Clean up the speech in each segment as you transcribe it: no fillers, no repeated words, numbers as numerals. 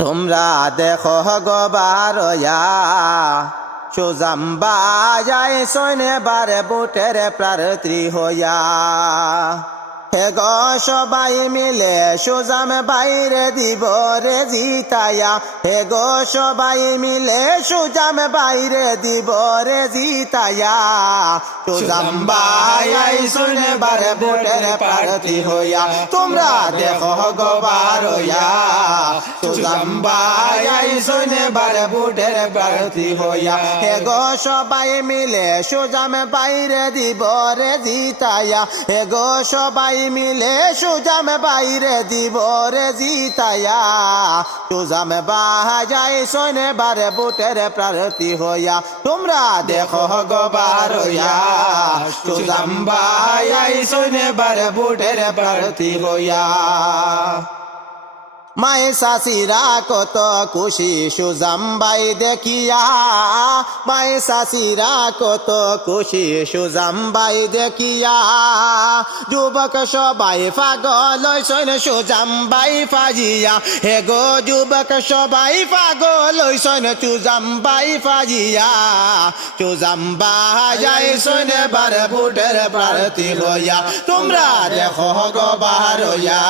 তোমরা দেখো গো বারয়া সুজাম্বা যায় সৈনে বারে বুটের প্রার্থী হইয়া হে গো সবাই মিলে সুজাম বাইরে দিব রে জিতায়া হে গো সবাই মিলে সুজাম বাইরে দিব রে জিতায়া সুজাম্বা যায় সৈনে বারে বুটের প্রার্থী হইয়া তোমরা দেখো গো বারয়া সুজাম্বা যায় সৈনে বারে বুটের প্রার্থী হইয়া হে গো সবাই মিলে সুজাম বাইরে দিব রে জিতায়া হে গো সবাই মিলে সুজাম বাইরে দিব রে জিতায়া সুজাম বাজাই সৈনে বারে বুটের প্রার্থী হইয়া তোমরা দেখো গো বারয়া সুজাম বাজাই সৈনে বারে বুটের প্রার্থী হইয়া মায়ে শাশিরা কত খুশি সুজাম্বাই দেখিয়া মায়ে শাশিরা কত খুশি সুজাম্বাই দেখিয়া যুবক সবাই পাগল হইছেন সুজাম্বাই ফাজিয়া হে গো যুবক সবাই পাগল হইছেন সুজাম্বাই ফাজিয়া সুজাম্বা যাইছেন বার বুটের প্রার্থী হইয়া তোমরা দেখো গো বারয়া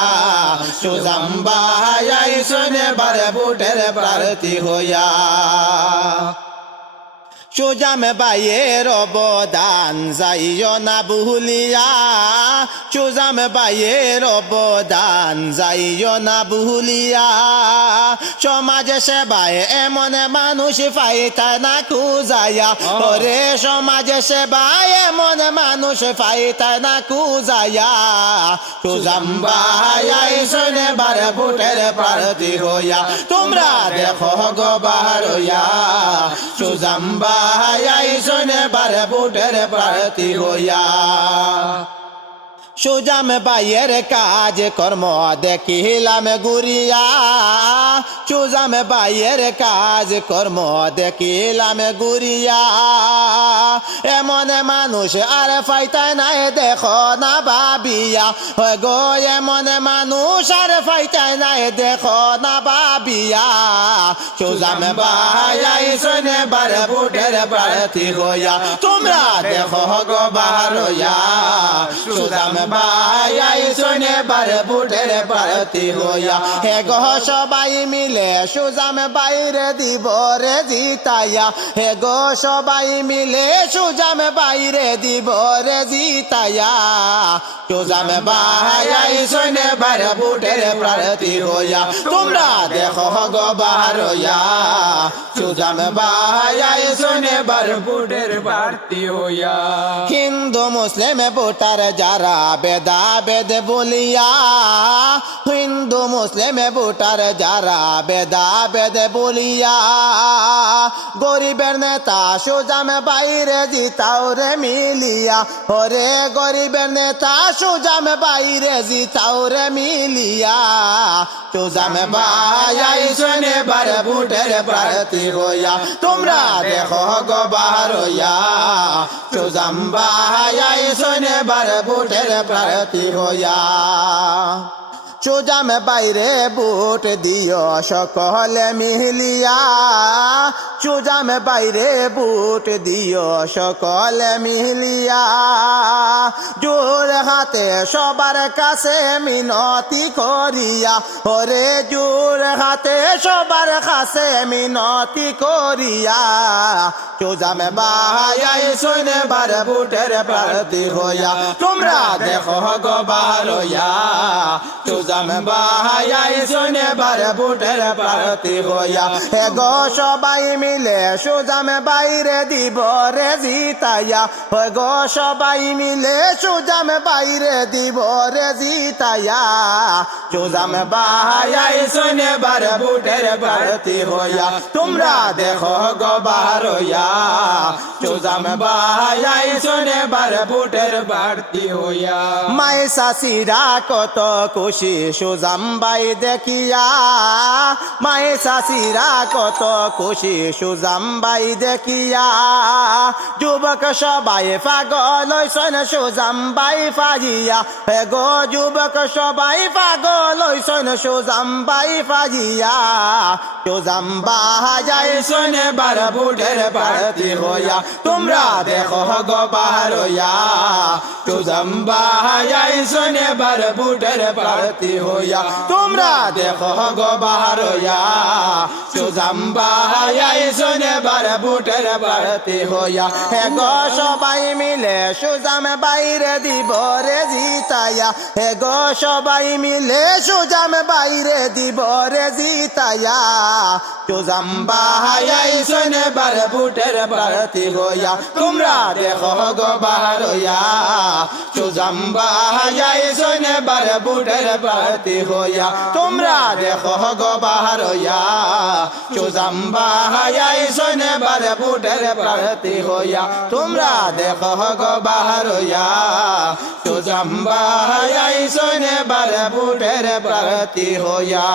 সুজাম্বা যাইছেন বারে বুটের প্রার্থী হইয়া সুজাম বাইয়ের অবদান যাইও না ভুলিয়া সুজাম বাইয়ের অবদান যাইও না ভুলিয়া সমাজ সেবায় এমন মানুষ পাইতা না খুঁজাইয়া ওরে সমাজ সেবায় এমন মানুষ পাইতা না খুঁজাইয়া সুজাম বাইয়ের বারে বুটের প্রার্থী হইয়া তোমরা দেখো গো বারয়া সুজাম যাইছেন বারে বুটের প্রার্থী হইয়া সুজাম বাইয়ের কাজ কর্ম দেখিলাম গুরিয়া সুজাম বাইয়ের কাজ কর্ম দেখিলাম গুরিয়া এমন মানুষ আর ফাইতাই নাই দেখো না ভাবিয়া গো এমন মানুষ আর ফাইতাই নাই দেখো না ভাবিয়া সুজাম যাইছেন বারে বুটের প্রার্থী হইয়া তোমরা দেখো গো বারয়া সুজাম যাইছেন বারে বুটের প্রার্থী হইয়া হে গো সবাই মিলে সুজাম বাইরে দিব রে জিতাইয়া হে গো সবাই মিলে সুজাম বাইরে দিব রে জিতাইয়া সুজাম যাইছেন বারে বুটের প্রার্থী হইয়া তোমরা দেখো গো বারয়া সুজাম যাইছেন বারে বুটের প্রার্থী হইয়া হিন্দু মুসলিম ভোটার যারা বেদা বেদ বলিয়া হিন্দু মুসলিম ভোটার যারা বেদা বেদ বলিয়া গরিবের নেতা সুজাম বাইরে জিতাও রে মিলিয়া ওরে গরিবের নেতা সুজাম বাইরে জিতাও রে মিলিয়া সুজাম যাইছেন বারে বুটের প্রার্থী হইয়া তোমরা দেখো গো বারয়া সুজাম যাইছেন বারে বুটের প্রার্থী হইয়া সুজাম বাইরে বুট দিও সকলে মিলিয়া সুজাম বাইরে বুট দিও সকলে মিলিয়া জোর হাতে সবার কাছে মিনতি করিয়া ওরে জোর হাতে সবার কাছে মিনতি করিয়া সুজাম যাইছেন বারে বুটের প্রার্থী হইয়া তোমরা দেখো গো বারয়া সুজাম যাইছেন বারে বুটের প্রার্থী হইয়া হে গো সবাই মিলে সুজাম বাইরে দিব রে জিতাইয়া হে গো সবাই মিলে সুজাম বাইরে দিব রে জিতাইয়া সুজাম যাইছেন বারে বুটের প্রার্থী হইয়া তোমরা দেখো গো বারয়া সুজাম যাইছেন বারে বুটের প্রার্থী হইয়া মায়ে শাশিরা কত খুশি সুজামবাই দেখিয়া মাই চাচিরা কত খুশি সুজামবাই দেখিয়া যুবক সবাই পাগল হইছেন সুজামবাই ফাজিয়া হে গো যুবক সবাই পাগল হইছেন সুজামবাই ফাজিয়া সুজামবাই যাইছেন এবার বুটের প্রার্থী হইয়া তোমরা দেখো গো বাহার হইয়া সুজামবাই যাইছেন এবার বুটের প্রার্থী হইয়া তোমরা দেখো গো বাহার হইয়া সুজামবাই যাইছেন এবার বুটের প্রার্থী হইয়া হে গো সবাই মিলে সুজাম বাইরে দিব রে জিতাইয়া হে গো সবাই মিলে সুজাম বাইরে দিব রে জিতাইয়া সুজামবাই যাইছেন এবার বুটের প্রার্থী হইয়া তোমরা দেখো গো বাহার হইয়া সুজামবাই যাইছেন এবার বুটের প্রার্থী হইয়া তোমরা দেখো গো বাহার হইয়া সুজামবাই যাইছেন এবার বুটের প্রার্থী হইয়া তোমরা দেখো গো বাহার হইয়া সুজামবাই যাইছেন এবার বুটের প্রার্থী হইয়া